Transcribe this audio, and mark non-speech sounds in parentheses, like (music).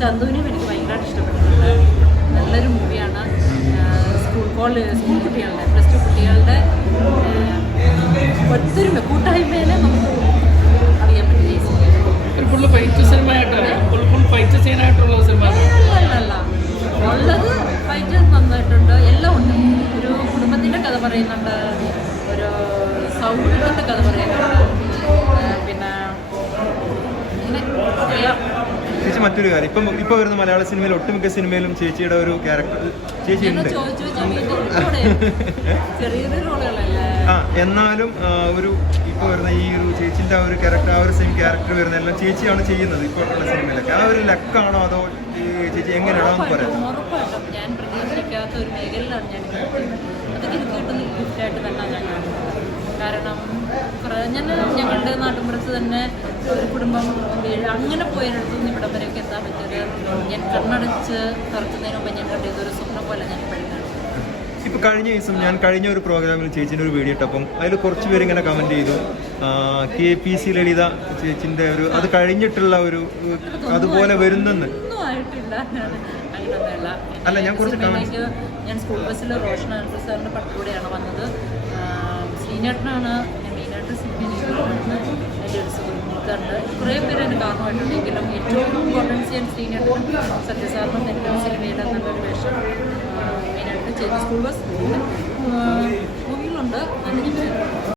ചന്തുവിനും എനിക്ക് ഭയങ്കരമായിട്ട് ഇഷ്ടപ്പെട്ടിട്ടുണ്ട് നല്ലൊരു മൂവിയാണ്. സ്കൂൾ കോളേജ് സ്കൂൾ കുട്ടികളുടെ പ്ലസ് ടു കുട്ടികളുടെ ഒത്തൊരുമ കൂട്ടായ്മയിലെ നമുക്ക് അറിയാൻ പറ്റിയ ഫുൾ ഫൈറ്റ് സിനിമയായിട്ടാണ് ഫുൾ ഫുൾ ഫൈറ്റ് സിനിമ. നന്നായിട്ടുണ്ട്. എല്ലാം ഉണ്ട്. ഒരു കുടുംബത്തിന്റെ കഥ പറയുന്നുണ്ട്. ഒരു സൗഹൃദത്തിന്റെ കഥ പറയുന്നുണ്ട്. പിന്നെ എല്ലാം ചേച്ചി മറ്റൊരു കാര്യം. ഇപ്പം ഇപ്പൊ വരുന്ന മലയാള സിനിമയിൽ ഒട്ടുമിക്ക സിനിമയിലും ചേച്ചിയുടെ ഒരു ക്യാരക്ടർ ചേച്ചി ഉണ്ട്. (laughs) ആ എന്നാലും ഒരു ഇപ്പൊ വരുന്ന ഈ ഒരു ചേച്ചിന്റെ ആ ഒരു ക്യാരക്ടർ ആ ഒരു സെയിം ക്യാരക്ടർ വരുന്ന എല്ലാം ചേച്ചിയാണ് ചെയ്യുന്നത് ഇപ്പോൾ ഉള്ള സിനിമയിലൊക്കെ. ആ ഒരു ലക്കാണോ അതോ ഈ ചേച്ചി എങ്ങനെയാണോ എന്ന് പറയാം ഞാൻ പ്രതീക്ഷിക്കാത്ത ഒരു മേഖലയിലാണ് ഞാൻ അതൊക്കെ എനിക്ക് കിട്ടുന്ന ഗിഫ്റ്റായിട്ട് തന്നെ ഞാൻ കാരണം ഞാൻ ഞങ്ങളുടെ നാട്ടിൻപുറത്ത് തന്നെ ഒരു കുടുംബം അങ്ങനെ പോയതിനടുത്തൊന്നും ഇവിടം വരെയൊക്കെ എത്താൻ പറ്റിയത് ഞാൻ കണ്ണടച്ച് തുറക്കുന്നതിന് മുമ്പ് ഞാൻ കണ്ടത് ഒരു സ്വപ്നം പോലെ ഞാൻ പഠിക്കണം ഇപ്പൊ കഴിഞ്ഞ ദിവസം ഞാൻ കഴിഞ്ഞ ഒരു പ്രോഗ്രാമിൽ ചേച്ചിന്റെ ഒരു വീഡിയോ ഇട്ടപ്പം അതിൽ കുറച്ച് പേര് ഇങ്ങനെ കമന്റ് ചെയ്തു. കെ പി സി ലളിത ചേച്ചിന്റെ ഒരു അത് കഴിഞ്ഞിട്ടുള്ള ഒരു അതുപോലെ വരുന്നെന്ന്. അല്ല, ഞാൻ കുറച്ച് ഞാൻ സ്കൂൾ ബസ്സിൽ റോഷൻ സാറിന്റെ പടത്തിലൂടെയാണ് വന്നത്. സീനിയർ ശ്രീനേട്ടനാണ് മെയിനായിട്ട് സുഹൃത്തുക്കളുണ്ട് കുറേ പേര് എന്നെ കാണുമായിട്ടുണ്ടെങ്കിലും ഏറ്റവും ഇമ്പോർട്ടൻസ് ഞാൻ സീനിയറിനും സത്യസാറിനും ഒരു സിനിമയിൽ നല്ലൊരു വേഷം മെയിനായിട്ട് ചെയ്തു സ്കൂൾ ബസ്. ഭൂമിയിലുണ്ട്. അതിന്